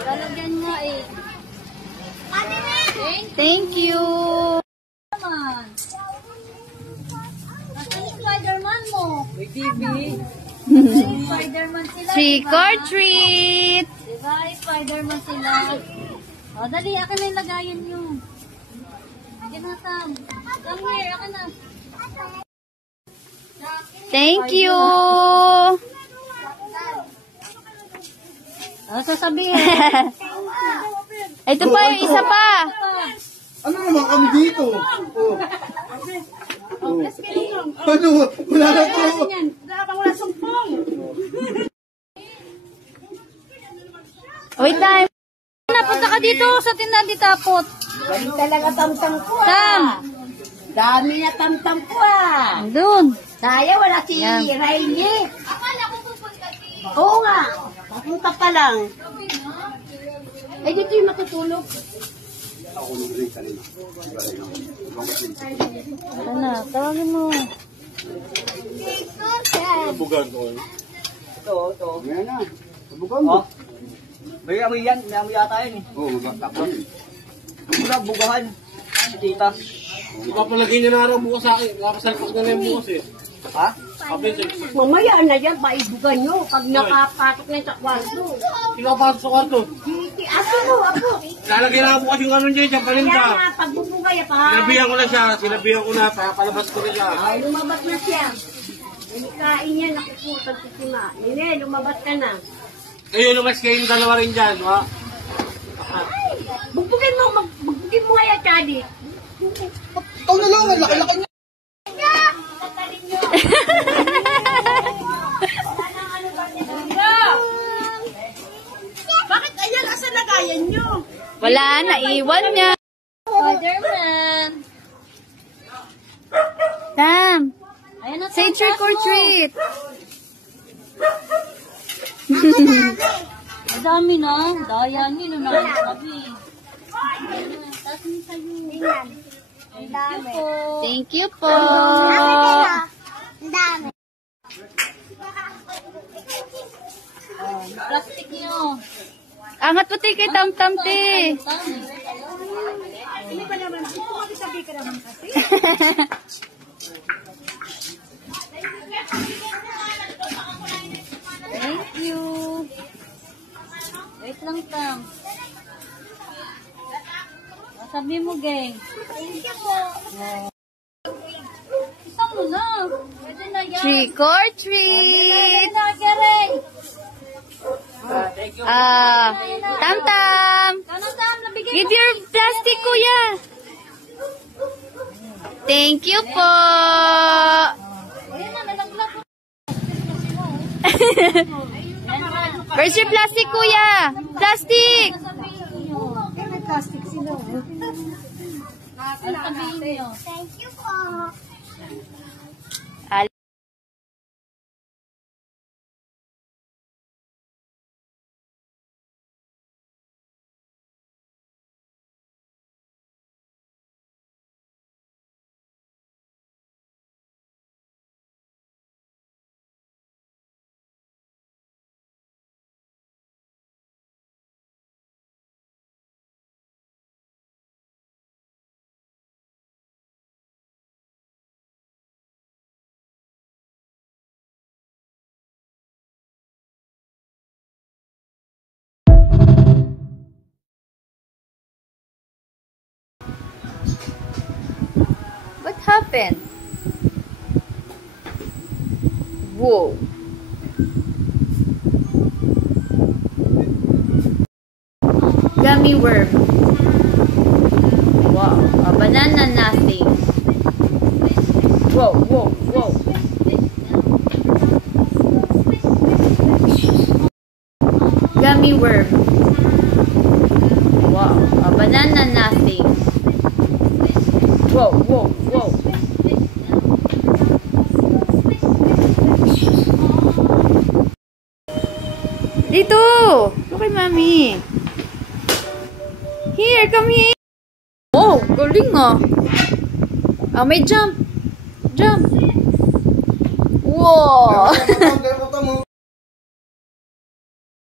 Lalagyan nga eh. Thank you. Nasaan yung Spider-Man mo? May TV. Spider-Man sila. Trick or treat! Diba? Spider-Man sila. O, dali. Akin na yung lagayan nyo. Akin na, Tam. Come here. Akin na. Thank you! Ano sasabihin? Ito pa yung isa pa. Ano naman kami dito? Oh. Oh. Ano? Wala na po. Wala sumpong. Wait time. Napunta ka dito sa tindahan di Tapot. Galing talaga tamtam ko Tam! Dami na tamtam ko Doon. Saya wala si Rainy. Oo nga. Papunta pa lang. Eh dito yung matutulog. Ano? Tawagin mo. Bugan ko. Ito. Ngayon na. Bugan mo. May amoy yan. May amoy yata yan eh. Oo, magkakapon. Wala, bugahan. Tita. Ipapalagay niya na araw bukas sa akin. Nakasalpak na yung bukas eh. Ha? Mamaya na yan, maibugan nyo pag nakapasok na sa kwarto. Pinapasok sa kwarto. Ako. Lalagay na bukas yung ano niya, dyan palinda. Kaya nga, pagbubugay pa. Sinabihan ko na siya, palabas ko na siya. Ay, lumabas na siya. Nalikain niya, nakukutag ko si Ma. Nene, lumabas ka na. Ayun, lumas kayo yung dalawa rin dyan, ha? Bugbugin mo kaya, Chadi. Ito na lang, laki-laki niya. Bakit ayan, asan lagayan nyo? Wala, naiwan niya. Spider-Man. Tam! Ayan na, Say trick or treat. Madami na. Dayan nyo na sabi. Tapos nyo sa'yo. Thank you po. Plastic nyo. Angat po tayo kay Tam-Tam, te. Thank you. Wait lang, Tam. Sabi mo, gang. Thank you po. Isang mo na. Pwede na yan. Trick or treat. Tam-Tam. Give your plastic, kuya. Thank you po. Where's your plastic, kuya? Plastic. Plastic sila. Thank you po. What happened? Whoa. Gummy worm. Wow. A banana nothing. Whoa, whoa, whoa. Gummy worm. Wow. A banana nothing. Whoa, whoa, whoa. Dito! Look kay Mami. Here, come here. Oh, galing ah. Ah, may jump. Jump. Wow. Kaya mo.